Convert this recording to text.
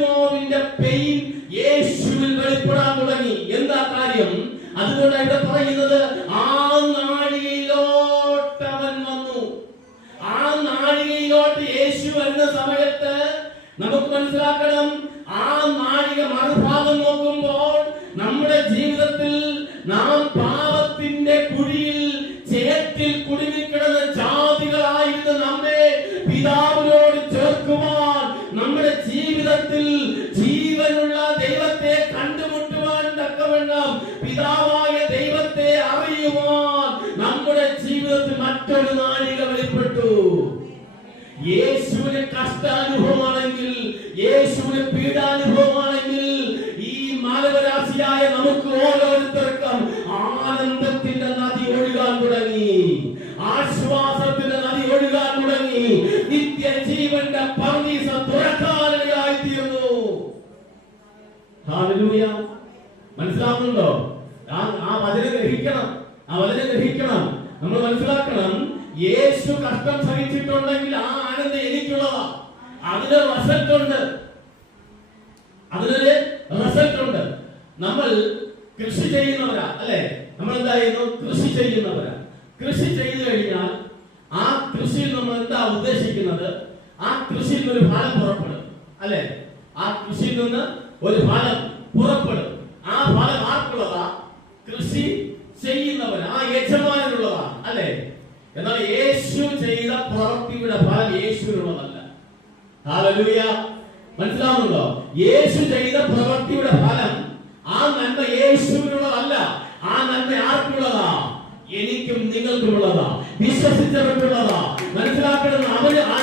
ബാപ്റ്റിസ്മോവിന്റെ pain യേശുവിൽ വെളിപ്പെടാൻ തുടങ്ങി. എന്താ കാര്യം? അതുകൊണ്ട് ഇവിടെ പറയുന്നത് ആ അവൻ വന്നു. ആ നാഴികയിലോട്ട് യേശു വരുന്ന സമയത്ത് നമുക്ക് മനസ്സിലാക്കണം ആ നാഴിക മറുഭാഗം നോക്കുമ്പോൾ നമ്മുടെ ജീവിതത്തിൽ നാം പാപത്തിന്റെ കുഴിയിൽ ചേറ്റിൽ കുടുങ്ങിക്കിടന്ന ജാതികളായിരുന്നു നമ്മെ പിതാവ് ജീവിതത്തിൽ ജീവനുള്ള ദൈവത്തെ കണ്ടുമുട്ടുവാൻ തക്കവണ്ണം പിതാവായ ദൈവത്തെ അറിയുവാൻ നമ്മുടെ ജീവിതത്തിൽ മറ്റൊരു നാഴിക വെളിപ്പെട്ടു. യേശുവിന് കഷ്ടാനുഭവമാണെങ്കിൽ യേശുവിന് പീഡാനുഭവമാണെങ്കിൽ ഈ മാനവരാശിയായ നമുക്ക് ഓരോരുത്തർക്കും മനസ്സിലാവുന്നുണ്ടോ? ആ ആ വചനം ഗ്രഹിക്കണം. ആ വചനം ഗ്രഹിക്കണം. നമ്മൾ മനസ്സിലാക്കണം യേശു കഷ്ടം സഹിച്ചിട്ടുണ്ടെങ്കിൽ ആ ആനന്ദം എനിക്കുള്ളതാ. അതിന് റിസൾട്ട് ഉണ്ട് അതിനൊരു റിസൾട്ട് ഉണ്ട് നമ്മൾ കൃഷി ചെയ്യുന്നവരാ അല്ലെ? നമ്മൾ എന്താ ചെയ്യുന്നു? കൃഷി ചെയ്യുന്നവരാ. കൃഷി ചെയ്തു കഴിഞ്ഞാൽ ആ കൃഷിയിൽ നമ്മൾ എന്താ ഉദ്ദേശിക്കുന്നത്? ആ കൃഷിയിൽ ഒരു ഫലം പുറപ്പെടും. അല്ലെ? ആ കൃഷിയിൽ നിന്ന് ഒരു ഫലം പുറപ്പെടും. ആ ഫലം ആർക്കുള്ളതാ? കൃഷി ചെയ്യുന്നവൻ ആ യജമാനുള്ളതാ അല്ലെ? എന്നാൽ യേശു ചെയ്ത പ്രവൃത്തിയുടെ ഫലം യേശുവിനുള്ളതല്ല. മനസ്സിലാവുന്നുണ്ടോ? യേശു ചെയ്ത പ്രവൃത്തിയുടെ ഫലം ആ നന്മ യേശുവിനുള്ളതല്ല. ആ നന്മ ആർക്കുള്ളതാ? എനിക്കും നിങ്ങൾക്കുമുള്ളതാ. വിശ്വസിച്ചവർക്കുള്ളതാ. മനസ്സിലാക്കണം അവന് ആ